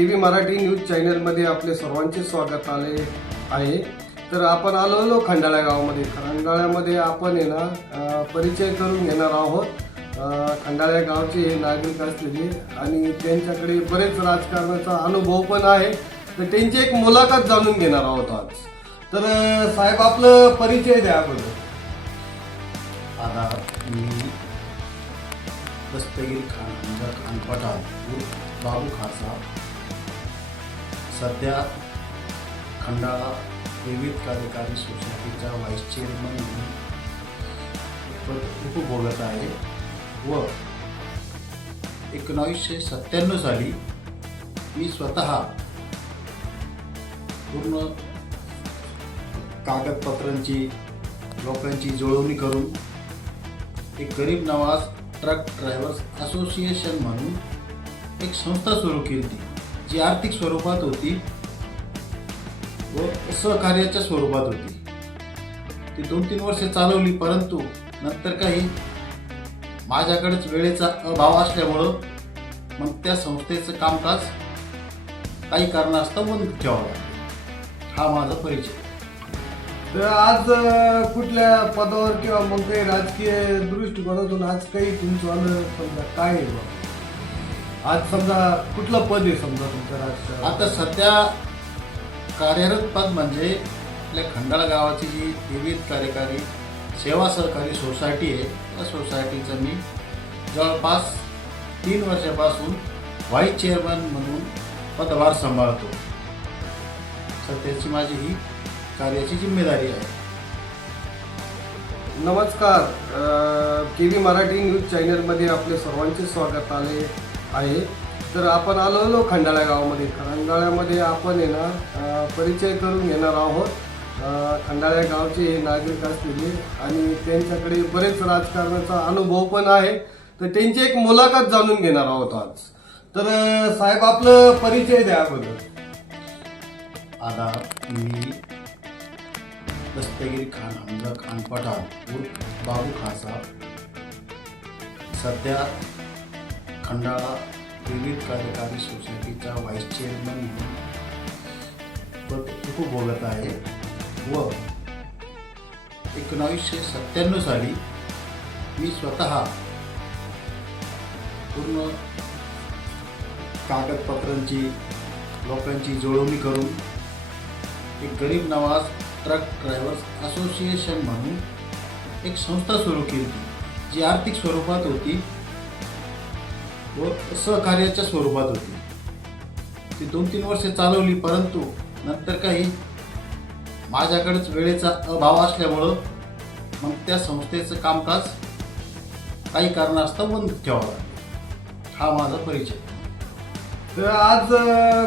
K V Marathi news चॅनलमध्ये आपले सर्वांचे स्वागत आले आहे. तर आपण आलो खंडाळा गावामध्ये. खंडाळ्यामध्ये आपण आहे ना परिचय करून घेणार आहोत. खंडाळ्या गावचे हे नागरिक असलेले आणि त्यांच्याकडे बरेच राजकारणाचा अनुभव पण आहे. तर त्यांची एक मुलाखत जाणून घेणार आहोत आज. तर साहेब आपलं परिचय द्या अगोदर. आता मी दस्तगीर खान खान पठाण बाबू खासा सध्या खंडाळा विविध कार्यकारी सोसायटीचा व्हाईस चेअरमन म्हणून उपभोगत आहे व एकोणावीसशे सत्त्याण्णव साली मी स्वतः पूर्ण कागदपत्रांची लोकांची जुळवणी करून एक गरीब नवाज ट्रक ड्रायव्हर्स असोसिएशन म्हणून एक संस्था सुरू केली जी आर्थिक स्वरूपात होती व सहकार्याच्या स्वरूपात होती. ती दोन तीन वर्षे चालवली परंतु नंतर काही माझ्याकडेच वेळेचा अभाव असल्यामुळं मग त्या संस्थेचं कामकाज काही कारणास्तव बंद ठेवावं हा माझा परिचय. तर आज कुठल्या पदावर किंवा मग काही राजकीय दृष्टिकोनातून आज काही तुमचं आलं काय आहे? बा? आज समजा कुठलं पद आहे समजा तुमचं राजकारण आता सध्या कार्यरत पद म्हणजे आपल्या खंडाळा गावाची जी विविध कार्यकारी सेवा सहकारी सोसायटी आहे त्या सोसायटीचं मी जवळपास तीन वर्षापासून व्हाईस चेअरमन म्हणून पदभार सांभाळतो. सध्याची माझी ही कार्याची जिम्मेदारी आहे. नमस्कार. के व्ही मराठी न्यूज चॅनलमध्ये आपले सर्वांचे स्वागत आले आहे. तर आपण आलो खंडाळा गावामध्ये. खंडाळ्यामध्ये आपण आहे ना परिचय करून घेणार आहोत. खंडाळ्या गावचे हे नागरिक असलेले आणि त्यांच्याकडे बरेच राजकारणाचा अनुभव पण आहे. तर त्यांची एक मुलाखत जाणून घेणार आहोत आज. तर साहेब आपलं परिचय द्या अगोदर. आता मी दस्तगीर खान हमजा खान पठाण उर्फ बाबू खासा सध्या खंडाळा विविध कार्यकारी सोसायटीचा व्हाईस चेअरमन म्हणून पद उपभोगत आहे व एकोणावीसशे सत्त्याण्णव साली मी स्वतः पूर्ण कागदपत्रांची लोकांची जुळवणी करून एक गरीब नवाज ट्रक ड्रायव्हर्स असोसिएशन म्हणून एक संस्था सुरू केली होती जी आर्थिक स्वरूपात होती. व सहकार्याच्या स्वरूपात होती. ती दोन तीन वर्षे चालवली परंतु नंतर काही माझ्याकडेच वेळेचा अभाव असल्यामुळं मग त्या संस्थेचं कामकाज काही कारणास्तव बंद ठेवावं हा माझा परिचय. तर आज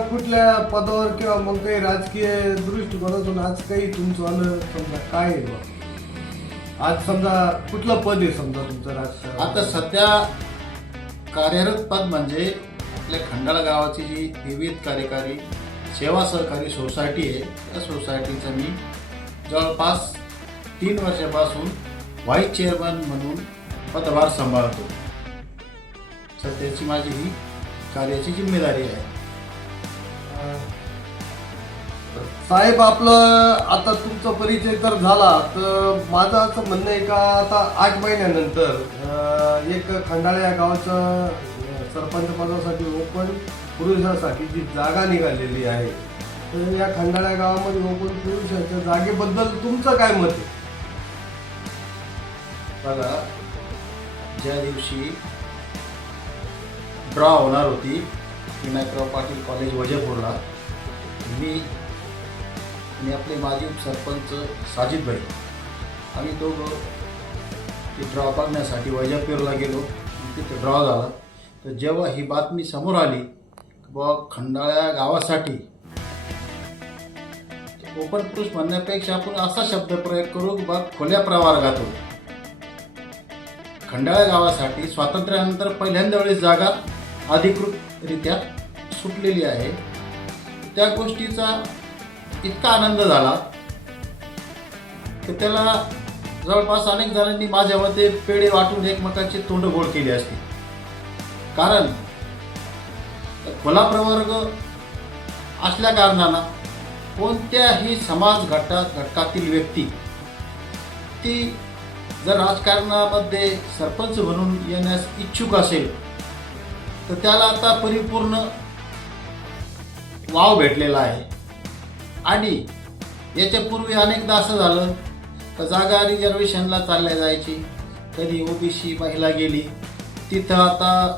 कुठल्या पदावर किंवा मग काही राजकीय दृष्टिकोनातून आज काही तुमचं आलं समजा काय आहे? बा? आज समजा कुठलं पद आहे समजा तुमचं राजकारण? आता सध्या कार्यरत पद म्हणजे आपल्या खंडाळा गावाची जी विविध कार्यकारी सेवा सहकारी सोसायटी आहे त्या सोसायटीचं मी जवळपास तीन वर्षापासून व्हाईस चेअरमन म्हणून पदभार सांभाळतो. सध्याची माझी ही कार्याची जिम्मेदारी आहे. साहेब आपलं आता तुमचा परिचय तर झाला तर माझं असं म्हणणं आहे का आता आठ महिन्यानंतर एक खंडाळा या गावाचं अ, सरपंच पदासाठी ओपन पुरुषासाठी जी जागा निघालेली आहे तर या खंडाळा गावामध्ये ओपन पुरुषाच्या जागेबद्दल तुमचं काय मत आहे? बघा ज्या दिवशी ड्रॉ होणार होती विनायकराव पाटील कॉलेज वजयपूरला मी आणि आपले माजी सरपंच साजिद भाई. आम्ही दोघं ते ड्रॉ बघण्यासाठी वैजापूरला गेलो. तिथे ड्रॉ झाला. तर जेव्हा ही बातमी समोर आली बा बुवा खंडाळ्या गावासाठी ओपन पुरुष म्हणण्यापेक्षा आपण असा शब्द प्रयोग करू की बा खोल्या प्रवर्गातून खंडाळ्या गावासाठी स्वातंत्र्यानंतर पहिल्यांदा वेळेस जागा अधिकृतरित्या सुटलेली आहे. त्या गोष्टीचा इतका आनंद झाला की त्याला जवळपास अनेक जणांनी माझ्या मते पेढे वाटून एकमेकांची तोंड गोड केली असते. कारण तर खुला प्रवर्ग असल्या कारणानं कोणत्याही समाज घटा घटकातील व्यक्ती ती जर राजकारणामध्ये सरपंच म्हणून येण्यास इच्छुक असेल तर त्याला आता परिपूर्ण वाव भेटलेला आहे. आणि याच्यापूर्वी अनेकदा असं झालं तर जागा रिझर्वेशनला चालल्या जायची. कधी ओबीसी महिला गेली तिथं आता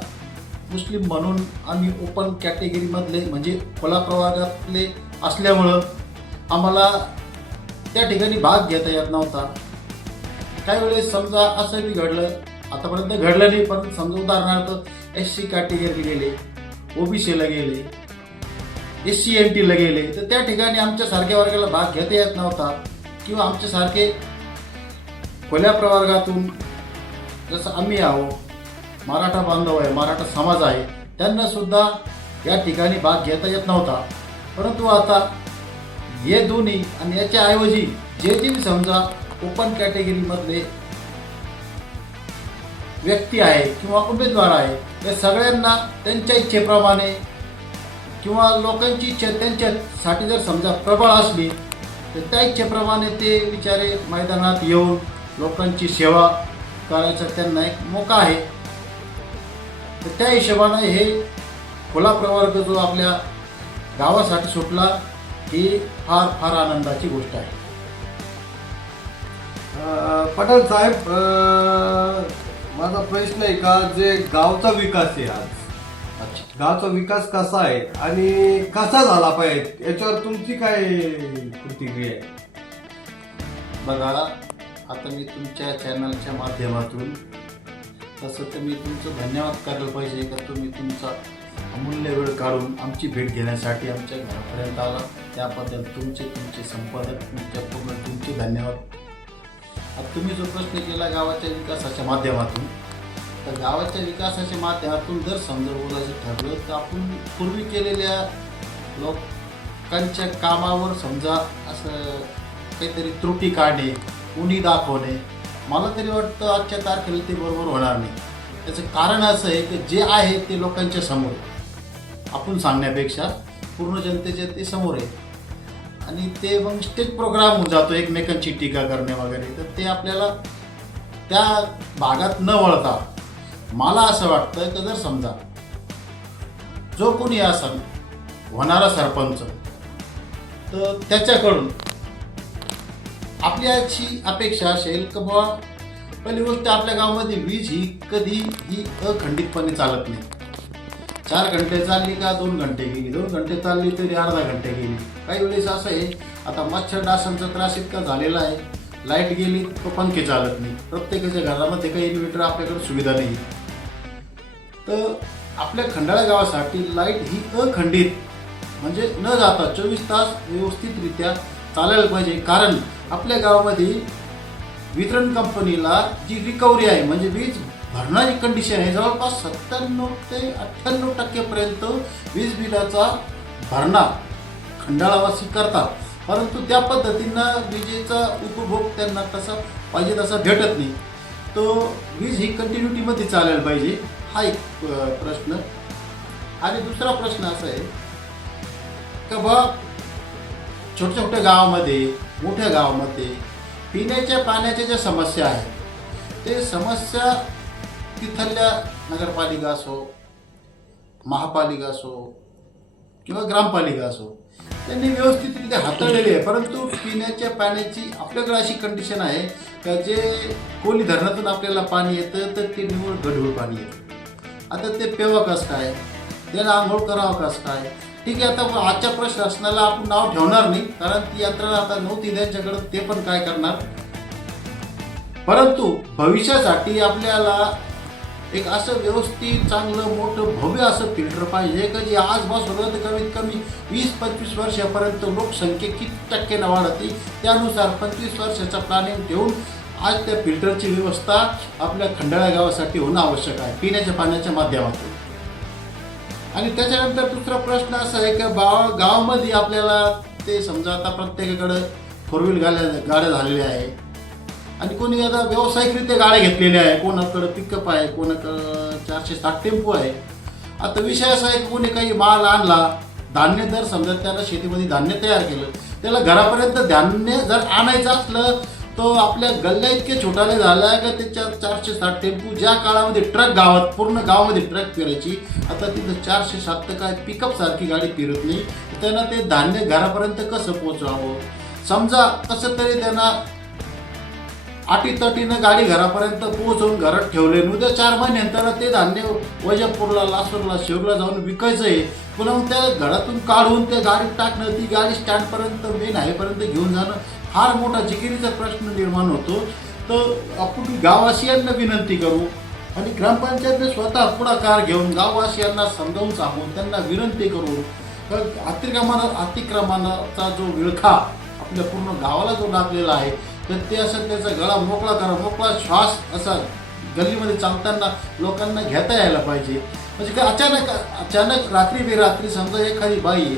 मुस्लिम म्हणून आम्ही ओपन कॅटेगरीमधले म्हणजे खोला प्रवर्गातले असल्यामुळं आम्हाला त्या ठिकाणी भाग घेता येत नव्हता. काही वेळेस समजा असं बी घडलं आतापर्यंत घडलं नाही पण समजा उदाहरणार्थ एस सी कॅटेगरी गेले ओबीसीला गेले एस सी एन टीला गेले तर त्या ठिकाणी आमच्या सारख्या वर्गाला भाग घेता येत नव्हता. किंवा आमच्यासारखे खोल्या प्रवर्गातून जसं आम्ही आहो मराठा बांधव आहे मराठा समाज आहे त्यांना सुद्धा या ठिकाणी भाग घेता येत नव्हता. परंतु आता हे दोन्ही आणि याच्याऐवजी जे जे समजा ओपन कॅटेगरीमधले व्यक्ती आहे किंवा उमेदवार आहे या सगळ्यांना त्यांच्या इच्छेप्रमाणे किंवा लोकांची इच्छा त्यांच्यासाठी जर समजा प्रबळ असली तर त्या इच्छेप्रमाणे ते बिचारे मैदानात येऊन लोकांची सेवा करायचा त्यांना एक मोका आहे. तर त्या हिशोबानं हे खुला प्रवर्ग जो आपल्या गावासाठी सुटला ही फार फार आनंदाची गोष्ट आहे. पटेल साहेब माझा प्रश्न आहे का? जे गावचा विकास आहे आज गावचा विकास कसा आहे आणि कसा झाला पाहिजे? याच्यावर तुमची काय प्रतिक्रिया आहे? बघा आता मी तुमच्या चॅनलच्या माध्यमातून तसं तर मी तुमचं धन्यवाद करायला पाहिजे का तुम्ही तुमचा अमूल्य वेळ काढून आमची भेट घेण्यासाठी आमच्या घरापर्यंत आला. त्याबद्दल तुमचे तुमचे संपादक तुमच्या पूर्ण तुमचे धन्यवाद. आता तुम्ही जो प्रश्न केला गावाच्या विकासाच्या माध्यमातून तर गावाच्या विकासाच्या माध्यमातून जर समजा बोलायचं ठरलं तर आपण पूर्वी केलेल्या लोकांच्या कामावर समजा असं काहीतरी त्रुटी काढणे उणी दाखवणे मला तरी वाटतं आजच्या तारखेला ते बरोबर होणार नाही. त्याचं कारण असं आहे की जे आहे ते लोकांच्या समोर आपण सांगण्यापेक्षा पूर्ण जनतेच्या ते समोर आहे. आणि ते मग स्टेज प्रोग्राम होऊन जातो एकमेकांची टीका करणे वगैरे. तर ते आपल्याला त्या भागात न वळता मला असं वाटतं की जर समजा जो कोणी असन होणारा सरपंच तर त्याच्याकडून आपली अशी अपेक्षा असेल की बाबा पहिली गोष्ट आपल्या गावामध्ये वीज ही कधी ही अखंडितपणे चालत नाही. चार घंटे चालली का दोन घंटे गेली? दोन घंटे चालली तरी अर्धा घंटे गेली. काही वेळेस असं आहे आता मच्छर डासांचा त्रास इतका झालेला आहे लाइट गेली तर पंखे चालत नाही. प्रत्येकाच्या घरामध्ये काही इन्व्हर्टर आपल्याकडे सुविधा नाही. तर आपल्या खंडाळा गावासाठी लाइट ही अखंडित म्हणजे न जाता चोवीस तास व्यवस्थितरित्या चालायला पाहिजे. कारण आपल्या गावामध्ये वितरण कंपनीला जी रिकव्हरी आहे म्हणजे वीज भरणारी कंडिशन आहे जवळपास सत्त्याण्णव ते अठ्ठ्याण्णव टक्केपर्यंत वीज बिलाचा भरणा खंडाळावासी करतात. परंतु त्या पद्धतीनं विजेचा उपभोग त्यांना तसा पाहिजे तसा भेटत नाही. तो वीज ही कंटिन्युटीमध्ये चालायला पाहिजे. हा एक प्रश्न. आणि दुसरा प्रश्न असा आहे का बा छोट्या छोट्या गावामध्ये मोठ्या गावामध्ये पिण्याच्या पाण्याच्या ज्या समस्या आहेत ते समस्या तिथल्या नगरपालिका असो महापालिका असो किंवा ग्रामपालिका असो त्यांनी व्यवस्थितरित्या हाताळलेली आहे. परंतु पिण्याच्या पाण्याची आपल्याकडे अशी कंडिशन आहे का जे कोली धरणातून आपल्याला पाणी येतं तर ते निव्वळ गढूळ पाणी येतं. आता ते पेवा कसं काय? त्याला आंघोळ करावं कसं काय? ठीक आहे आता आजच्या प्रशासनाला आपण नाव ठेवणार नाही कारण ती यंत्रणा आता नव्हती त्यांच्याकडे ते पण काय करणार? परंतु भविष्यासाठी आपल्याला एक असं व्यवस्थित चांगलं मोठं भव्य असं फिल्टर पाहिजे का जे आज कमीत कमी वीस पंचवीस वर्षापर्यंत लोकसंख्या किती टक्क्यानं वाढते त्यानुसार पंचवीस वर्षाचा प्लॅनिंग ठेवून आज त्या फिल्टरची व्यवस्था आपल्या खंडाळा गावासाठी होणं आवश्यक आहे पिण्याच्या पाण्याच्या माध्यमातून. आणि त्याच्यानंतर दुसरा प्रश्न असा आहे की गाव गावामध्ये आपल्याला ते समजा आता प्रत्येकाकडं फोर व्हील गाड्या गाड्या झालेल्या आहे आणि कोणी आता व्यावसायिकरित्या गाड्या घेतलेल्या आहे कोणाकडं पिकअप आहे कोणाकडं चारशे साठ टेम्पो आहे. आता विषय असा आहे की कोणी काही माल आणला धान्य जर समजा त्याला शेतीमध्ये धान्य तयार केलं त्याला घरापर्यंत धान्य जर आणायचं असलं तो आपल्या गल्ल्या इतके छोटाले झाला आहे का त्याच्या चारशे साठ टेम्पू ज्या काळामध्ये ट्रक गावात पूर्ण गावामध्ये ट्रक फिरायची आता तिथं चारशे सात तर काय पिकअप सारखी गाडी फिरत नाही. त्यांना ते धान्य घरापर्यंत कसं पोचवावं समजा कसं तरी त्यांना अटीतटीनं गाडी घरापर्यंत पोहोचवून घरात ठेवले आणि उद्या चार महिन्यानंतर ते धान्य वैजापूरला लासूरला शिवला जाऊन विकायचं आहे. पुन्हा मग त्या घरातून काढून त्या गाडीत टाकणं ती गाडी स्टँडपर्यंत मेन हायपर्यंत घेऊन जाणं फार मोठा जिकिरीचा प्रश्न निर्माण होतो. तर आपण गाववासियांना विनंती करू आणि ग्रामपंचायतने स्वतः पुढाकार घेऊन गाववासियांना समजावून सांगून त्यांना विनंती करू. तर अतिक्रमणा अतिक्रमणाचा जो विळखा आपल्या पूर्ण गावाला जो लागलेला आहे तर ते असं त्याचा गळा मोकळा करा मोकळा श्वास असा गल्लीमध्ये चालताना लोकांना घेता यायला पाहिजे. म्हणजे काय अचानक अचानक रात्री बेरात्री समजा एखादी बाई आहे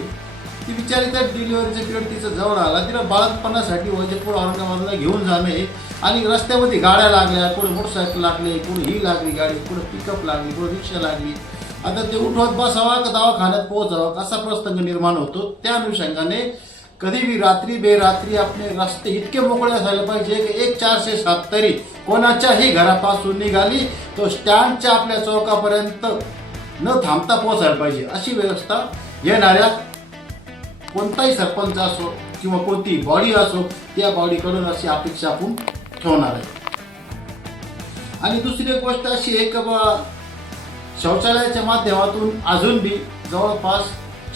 ती बिचारी त्या डिलिव्हरीचा पिरियड तिचा जवळ आला. तिला बाळंतपणासाठी वैजपूर औरंगाबादला घेऊन जाणे आणि रस्त्यामध्ये गाड्या लागल्या कुठे मोटरसायकल लागले कुठे ही लागली गाडी कुठे पिकअप लागली कुठे रिक्षा लागली. आता ते उठवत बसावा का दवाखान्यात पोहोचावा असा प्रसंग निर्माण होतो त्या अनुषंगाने कधी बी रात्री बेरात्री आपले रस्ते इतके मोकळे असायला पाहिजे की एक चारशे सात तरी कोणाच्याही घरापासून निघाली तो स्टँडच्या आपल्या चौकापर्यंत न थांबता पोहोचायला पाहिजे. अशी व्यवस्था येणाऱ्या कोणताही सरपंच असो किंवा कोणतीही बॉडी असो त्या बॉडीकडून अशी अपेक्षा आपण ठेवणार आहे. आणि दुसरी एक गोष्ट अशी आहे की बा शौचालयाच्या माध्यमातून अजून बी जवळपास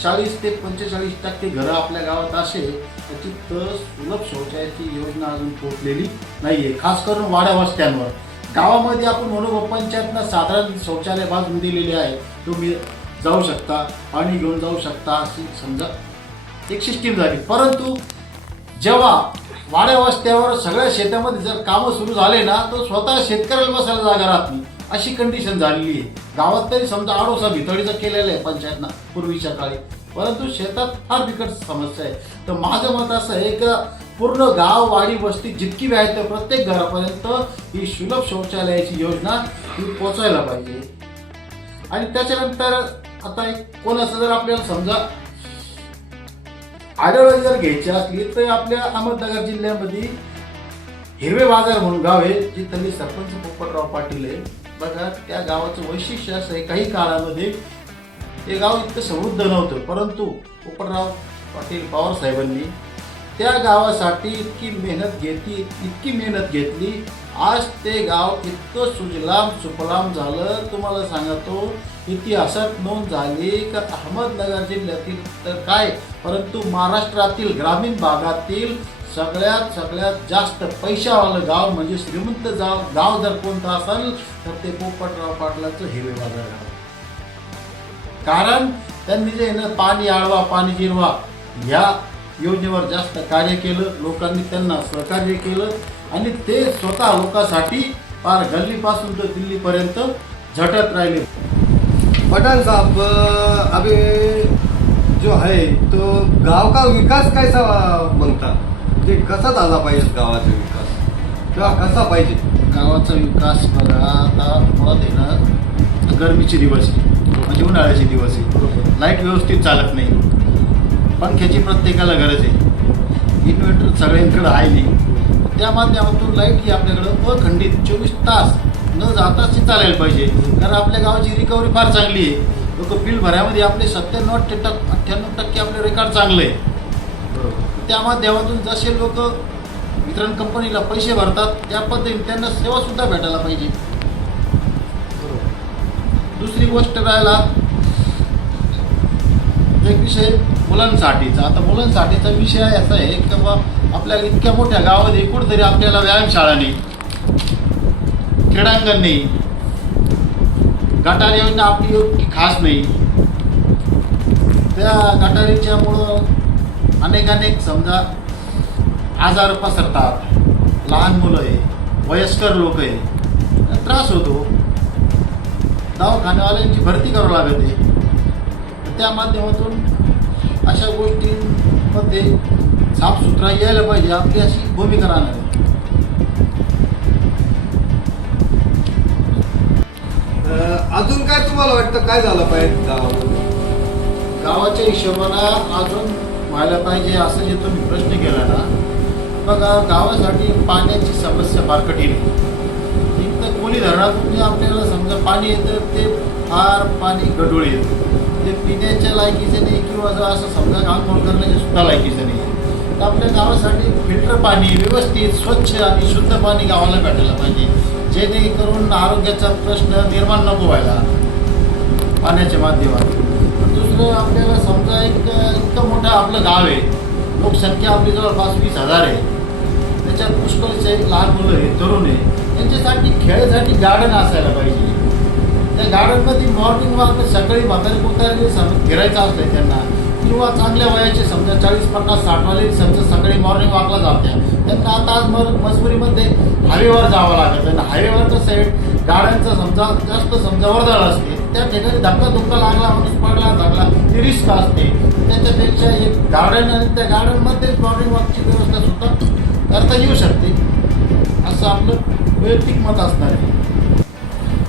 चाळीस ते पंचेचाळीस टक्के घरं आपल्या गावात असे त्याची तर सुलभ शौचालयाची योजना अजून पोहोचलेली नाहीये खास करून वाड्या वस्त्यांवर. गावामध्ये आपण म्हणू पंचायतनं साधारण शौचालय बांधून दिलेले आहे तुम्ही जाऊ शकता पाणी घेऊन जाऊ शकता अशी समजा एक सिस्टीम झाली. परंतु जेव्हा वाड्या वस्त्यावर सगळ्या शेतामध्ये जर कामं सुरू झाले ना तर स्वतः शेतकऱ्याला बसायला जागा राहत नाही. अशी कंडिशन झालेली आहे. गावात तरी समजा आडोसा भितडीचा केलेला आहे पंचायतनं पूर्वीच्या काळी. परंतु शेतात फार बिकट समस्या आहे. तर माझं मत असं आहे की पूर्ण गाव वाडी वस्ती जितकी बी आहे तर प्रत्येक घरापर्यंत ही सुलभ शौचालयाची योजना ही पोचायला पाहिजे. आणि त्याच्यानंतर आता एक कोणाचं जर आपल्याला समजा आढळ जर घ्यायची असली तर आपल्या अहमदनगर जिल्ह्यामध्ये हिरवे बाजार म्हणून गाव आहे जिथली सरपंच पोपटराव पाटील आहे. बघा त्या गावाचं वैशिष्ट्य असं आहे काही काळामध्ये ते गाव इतकं समृद्ध नव्हतं परंतु पोपटराव पाटील पवार साहेबांनी त्या गावासाठी इतकी मेहनत घेतली इतकी मेहनत घेतली. आज ते गाव इतकं सुजलाम सुफलाम झालं तुम्हाला सांगतो इतिहासात नोंद झाली का अहमदनगर जिल्ह्यातील तर काय? परंतु महाराष्ट्रातील ग्रामीण भागातील सगळ्यात सगळ्यात जास्त पैशावालं गाव म्हणजे श्रीमंत गाव गाव जर कोणतं असेल तर ते पोपटराव पाटलाचं हिरवे बाजार गाव. कारण त्यांनी जे ना पाणी आळवा पाणी जिरवा या योजनेवर जास्त कार्य केलं लोकांनी त्यांना सहकार्य केलं आणि ते स्वतः लोकांसाठी फार गल्लीपासून तर दिल्लीपर्यंत झटत राहिले. पठान साहब अभी जो है तो गाव का विकास कैसा बनता? म्हणजे कसा झाला पाहिजे गावाचा विकास? किंवा कसा पाहिजे? गावाचा विकास बघा आता मुळात आहे ना गरमीचे दिवस आहे. म्हणजे उन्हाळ्याचे दिवस आहे. लाइट व्यवस्थित चालत नाही. पंख्याची प्रत्येकाला गरज आहे. इन्व्हर्टर सगळ्यांकडं आहे. नाही त्या माध्यमातून लाइट ही आपल्याकडं अखंडित चोवीस तास न जाताच ती चालायला पाहिजे. कारण आपल्या गावाची रिकव्हरी फार चांगली आहे. लोक बिल भरामध्ये आपले सत्त्याण्णव टक्के अठ्ठ्याण्णव टक्के आपले रेकॉर्ड चांगलं आहे. त्या माध्यमातून जसे लोक वितरण कंपनीला पैसे भरतात त्या पद्धतीने त्यांना सेवा सुद्धा भेटायला पाहिजे. दुसरी गोष्ट राहिला एक विषय मुलांसाठीचा. आता मुलांसाठीचा विषय असा आहे की बाबा आपल्या इतक्या मोठ्या गावामध्ये कुठेतरी आपल्याला व्यायामशाळा नाही. क्रीडांगण नाही गटार योजना आपली योग्य खास नाही. त्या गटारीच्यामुळं अनेक अनेक समजा आजार पसरतात. लहान मुलं आहे वयस्कर लोक आहे त्रास होतो. दवाखान्यावाल्यांची भरती करावं लागत. आहे त्या माध्यमातून अशा गोष्टींमध्ये साफसुथरा यायला पाहिजे आपली अशी भूमिका राहणार अजून काय तुम्हाला वाटतं काय झालं पाहिजे गावामध्ये? गावाच्या हिशोबानं अजून व्हायला पाहिजे असं जे तुम्ही प्रश्न केला ना बघा गावासाठी पाण्याची समस्या फार कठीण आहे. एक तर कोणी धरणातून जे आपल्याला समजा पाणी येतं ते फार पाणी गडूळ येतं. ते पिण्याच्या लायकीचं नाही किंवा असं समजा आंघोळ करण्याच्या सुद्धा लायकीचं नाही. तर आपल्या गावासाठी फिल्टर पाणी व्यवस्थित स्वच्छ आणि शुद्ध पाणी गावाला भेटायला पाहिजे. जेणेकरून आरोग्याचा प्रश्न निर्माण नको व्हायला पाण्याच्या माध्यमातून. दुसरं आपल्याला समजा एक इतकं मोठं आपलं गाव आहे लोकसंख्या आपली जवळपास वीस हजार आहे. त्याच्यात पुष्कळचे लहान मुलं आहे तरुण आहे त्यांच्यासाठी खेळासाठी गार्डन असायला पाहिजे. त्या गार्डनमध्ये मॉर्निंग वॉक सकाळी म्हातारे कोतारे फिरायचं असतं त्यांना. किंवा चांगल्या वयाचे समजा चाळीस पन्नास साठवाले समजा सकाळी मॉर्निंग वॉकला जात्या त्यांना आता आज मग मजबुरीमध्ये हायवेवर जावं लागतं. आणि हायवेवरचं साईड गाड्यांचा समजा जास्त समजा वर्दळ असते त्या ठिकाणी धक्का धुक्का लागला माणूस पडला लागला ती रिस्क असते. त्याच्यापेक्षा एक गार्डन आणि त्या गार्डनमध्ये मॉर्निंग वॉकची व्यवस्था सुद्धा करता येऊ शकते. असं आपलं वैयक्तिक मत असणार आहे.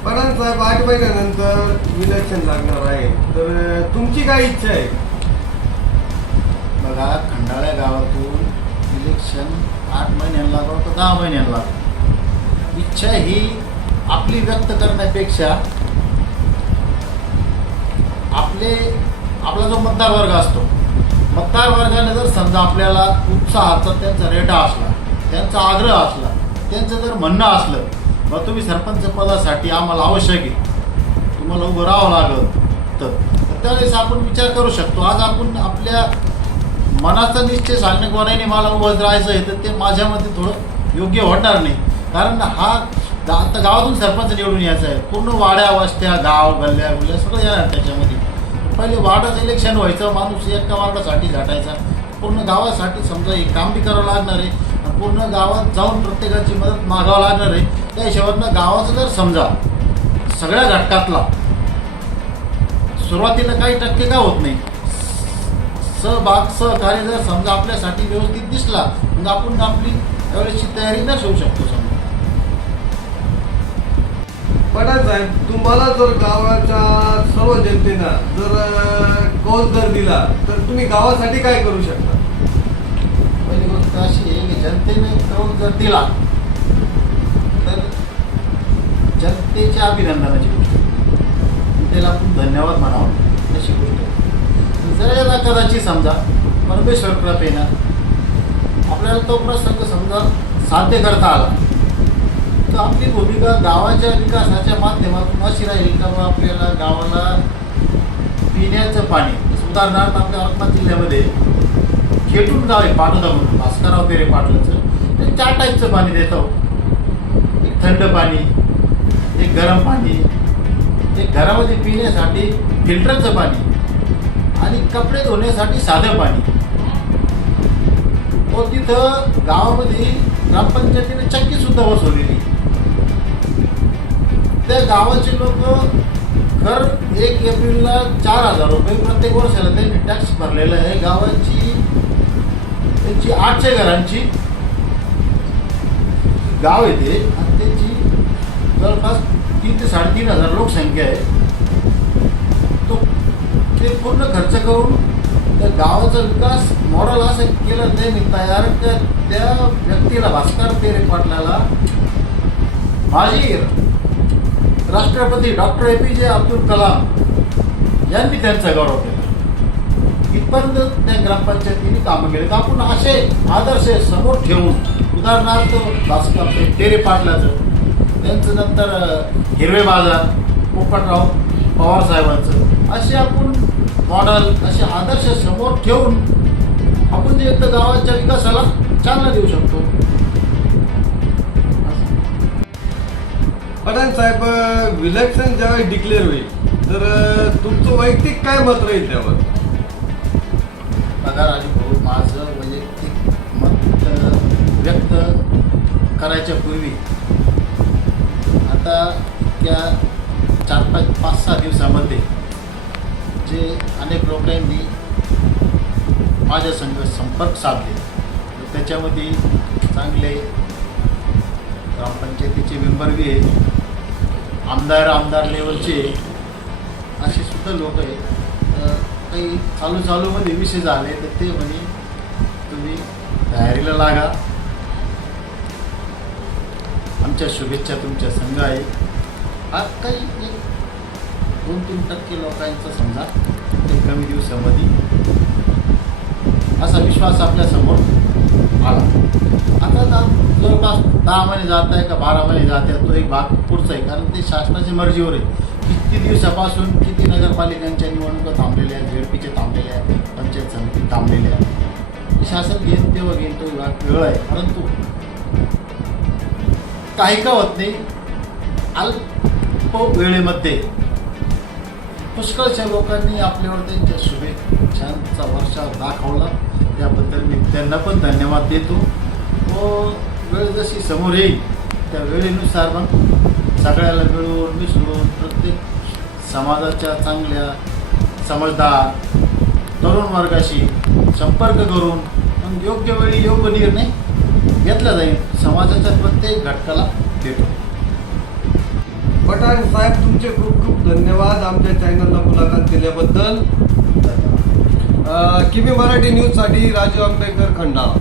पठाण साहेब आठ महिन्यानंतर इलेक्शन लागणार आहे. तर तुमची काय इच्छा आहे? बघा खंडाळ्या गावातून इलेक्शन आठ महिन्यांना लागलं तर दहा महिन्यांना लागलं इच्छा ही आपली व्यक्त करण्यापेक्षा आपले आपला जो मतदार वर्ग असतो मतदार वर्गाने जर समजा आपल्याला उत्साहाचा त्यांचा रेटा असला त्यांचा आग्रह असला त्यांचं जर म्हणणं असलं मग तुम्ही सरपंच पदासाठी आम्हाला आवश्यक आहे तुम्हाला उभं राहावं लागलं तर त्यावेळेस आपण विचार करू शकतो. आज आपण आपल्या मनाचा निश्चय सांगण्याने मला उभं राहायचं आहे तर ते माझ्यामध्ये थोडं योग्य होणार नाही. कारण हा आता गावातून सरपंच निवडून यायचा आहे. पूर्ण वाड्या वस्त्या गाव गल्ल्या गुल्ल्या सगळं येणार त्याच्यामध्ये. पहिले वार्डाचं इलेक्शन व्हायचं माणूस एका वार्डासाठी झाटायचा. पूर्ण गावासाठी समजा एक काम बी करावं लागणार आहे. पूर्ण गावात जाऊन प्रत्येकाची मदत मागावं लागणार आहे. त्या हिशोबानं गावाचं जर समजा सगळ्या घटकातला सुरुवातीला काही टक्के का होत नाही सहभाग सहकार्य जर समजा आपल्यासाठी व्यवस्थित दिसला मग आपण आपली त्यावेळेसची तयारी दर्शवू शकतो समजा पठाण साहेब तुम्हाला जर गावाच्या सर्व जनतेनं जर कौल जर दिला तर तुम्ही गावासाठी काय करू शकता पहिली गोष्ट अशी आहे की जनतेने कौल जर दिला तर जनतेच्या अभिनंदनाची गोष्ट आहे. त्याला आपण धन्यवाद म्हणावं अशी गोष्ट आहे. जर कदाचित समजा परमेश्वर कृपेनं आपल्याला तो प्रसंग समजा साध्य करता आला तर आपली भूमिका गावाच्या विकासाच्या माध्यमातून अशी राहील का? आपल्याला गावाला पिण्याचं पाणी उदाहरणार्थ आपल्या यवतमाळ जिल्ह्यामध्ये खेटून गाव आहे पाटोदा म्हणून भास्करराव पेरे पाटलाचं. ते चार टाईपचं पाणी देतो. एक थंड पाणी एक गरम पाणी एक घरामध्ये पिण्यासाठी फिल्टरचं पाणी. आणि कपडे धुण्यासाठी साधं पाणी. व तिथं गावामध्ये ग्रामपंचायतीने चक्की सुद्धा बसवलेली. त्या गावाचे लोक घर एक एप्रिलला चार हजार रुपये प्रत्येक वर्षाला त्यांनी टॅक्स भरलेला आहे. गावाची त्यांची आठशे घरांची गाव येते आणि त्यांची जवळपास तीन ते साडेतीन हजार लोकसंख्या आहे. ते पूर्ण खर्च करून त्या गावाचा विकास मॉडेल असं केलं त्यांनी तयार. त्या त्या व्यक्तीला भास्कर पेरे पाटलाला माजी राष्ट्रपती डॉक्टर ए पी जे अब्दुल कलाम यांनी त्यांचा गौरव केला. इथपर्यंत त्या ग्रामपंचायतीने कामं केली. तर आपण असे आदर्श समोर ठेवून उदाहरणार्थ भास्कर टेरे पाटलाचं त्यांचं नंतर हिरवे बाजार पोपटराव पवार साहेबांचं असे आपण मॉडल असे आदर्श समोर ठेवून आपण जे एकदा गावाच्या विकासाला चालना देऊ शकतो. पठाण साहेब इलेक्शन ज्यावेळी डिक्लेअर होईल तर तुमचं वैयक्तिक काय मत राहील त्यावर? पगार आणि भाऊ माझं वैयक्तिक मत व्यक्त करायच्या पूर्वी आता त्या चार पाच पाच सहा दिवसामध्ये जे अनेक लोकांनी माझ्या संग संपर्क साधले. त्याच्यामध्ये चांगले ग्रामपंचायतीचे मेंबर बी आहे आमदार आमदार लेवलचे असे सुद्धा लोक आहेत. काही चालू चालूमध्ये विषय झाले तर ते म्हणे तुम्ही तयारीला लागा. आमच्या शुभेच्छा तुमच्या संघ आहे हा काही दोन तीन टक्के लोकांचा समजा ते कमी दिवसामध्ये असा विश्वास आपल्यासमोर आला. आता दहा जवळपास दहा महिने जात आहे का बारा महिने जात आहे तो एक भाग पुढचा आहे. कारण ते शासनाच्या मर्जीवर आहे. किती दिवसापासून किती नगरपालिकांच्या निवडणुका थांबलेल्या आहेत झेडपीचे थांबलेले आहेत पंचायत समिती थांबलेल्या आहेत. हे शासन घेईन तेव्हा घेईन तो विभाग वेळ आहे. परंतु काही का होत नाही अल्प वेळेमध्ये पुष्कळशा लोकांनी आपल्यावर त्यांच्या शुभेच्छांचा वर्षा दाखवला. त्याबद्दल मी त्यांना पण धन्यवाद देतो. व वेळ जशी समोर येईल त्या वेळेनुसार मग सगळ्याला मिळून मिसळून प्रत्येक समाजाच्या चांगल्या समजदार तरुण वर्गाशी संपर्क करून मग योग्य वेळी योग्य निर्णय घेतला जाईल. समाजाच्या प्रत्येक घटकाला भेटू. पठाण साहेब तुमचे खूप खूप धन्यवाद आमच्या चॅनलला मुलाखत दिल्याबद्दल. धन्यवाद किमी मराठी न्यूजसाठी राजू आंबेकर खंडाळा.